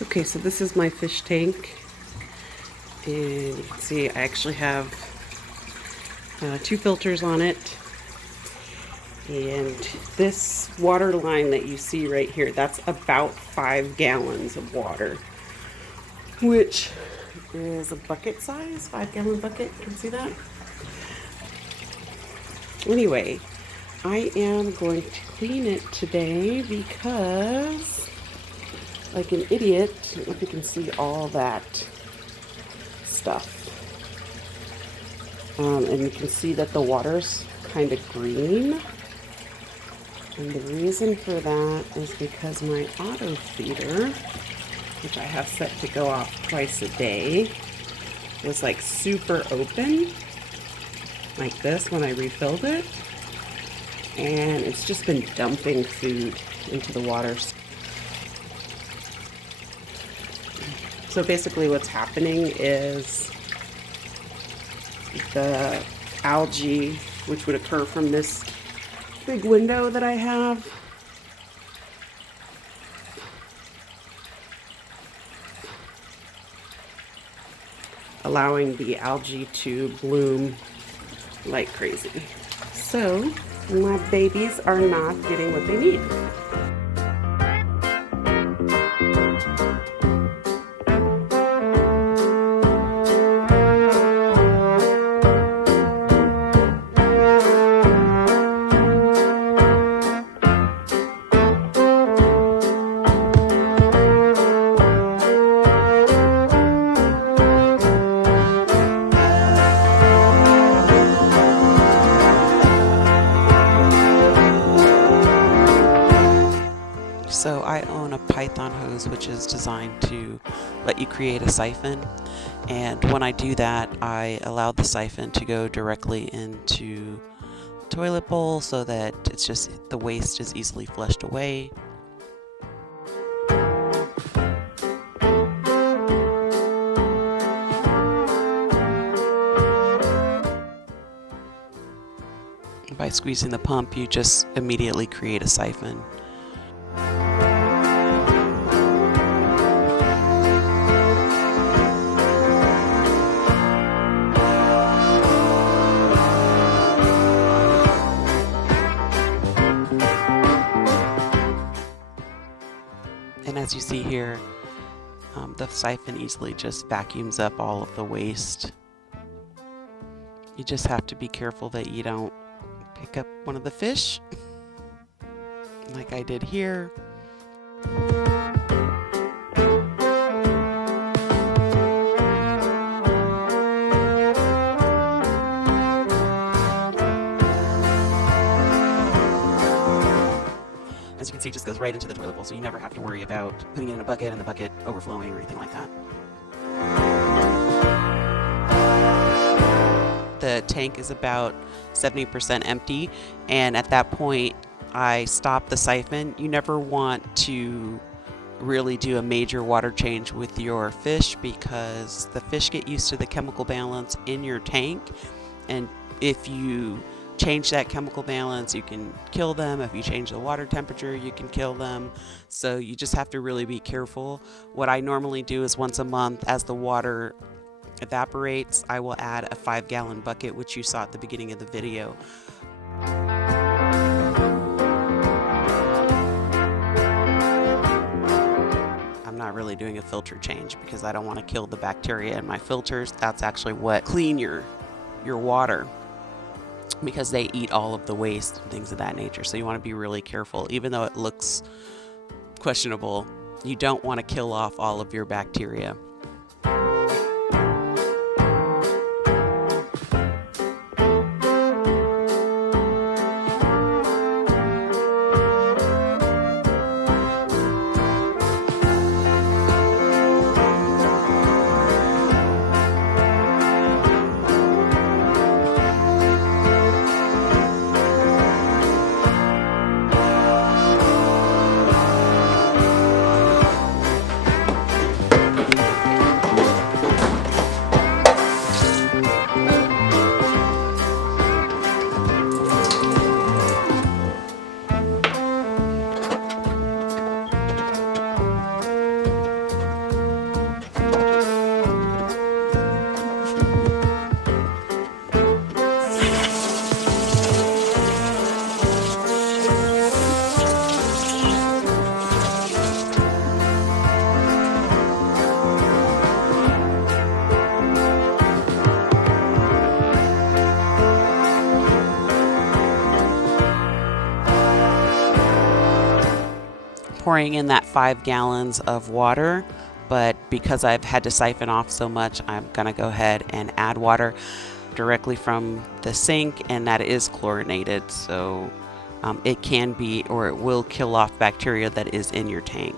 Okay, so this is my fish tank, and you can see I actually have 2 filters on it, and this water line that you see right here, that's about 5 gallons of water, which is a bucket size, 5-gallon bucket. You can see that? Anyway, I am going to clean it today because, like an idiot, I don't know if you can see all that stuff. And you can see that the water's kind of green. And the reason for that is because my auto feeder, which I have set to go off twice a day, was like super open, like this when I refilled it. And it's just been dumping food into the water. So basically what's happening is the algae, which would occur from this big window that I have, allowing the algae to bloom like crazy. So my babies are not getting what they need. So I own a Python hose, which is designed to let you create a siphon, and when I do that, I allow the siphon to go directly into the toilet bowl so that it's just the waste is easily flushed away. By squeezing the pump, you just immediately create a siphon. And as you see here, the siphon easily just vacuums up all of the waste. You just have to be careful that you don't pick up one of the fish, like I did here. As you can see, it just goes right into the toilet bowl, so you never have to worry about putting it in a bucket and the bucket overflowing or anything like that. The tank is about 70% empty, and at that point I stop the siphon. You never want to really do a major water change with your fish because the fish get used to the chemical balance in your tank, and if you change that chemical balance, you can kill them. If you change the water temperature, you can kill them. So you just have to really be careful. What I normally do is once a month, as the water evaporates, I will add a 5-gallon bucket, which you saw at the beginning of the video. I'm not really doing a filter change because I don't want to kill the bacteria in my filters. That's actually what clean your water, because they eat all of the waste and things of that nature. So you want to be really careful. Even though it looks questionable, you don't want to kill off all of your bacteria. pouring in that 5 gallons of water, but because I've had to siphon off so much, I'm gonna go ahead and add water directly from the sink, and that is chlorinated, so it can be, or it will kill off bacteria that is in your tank.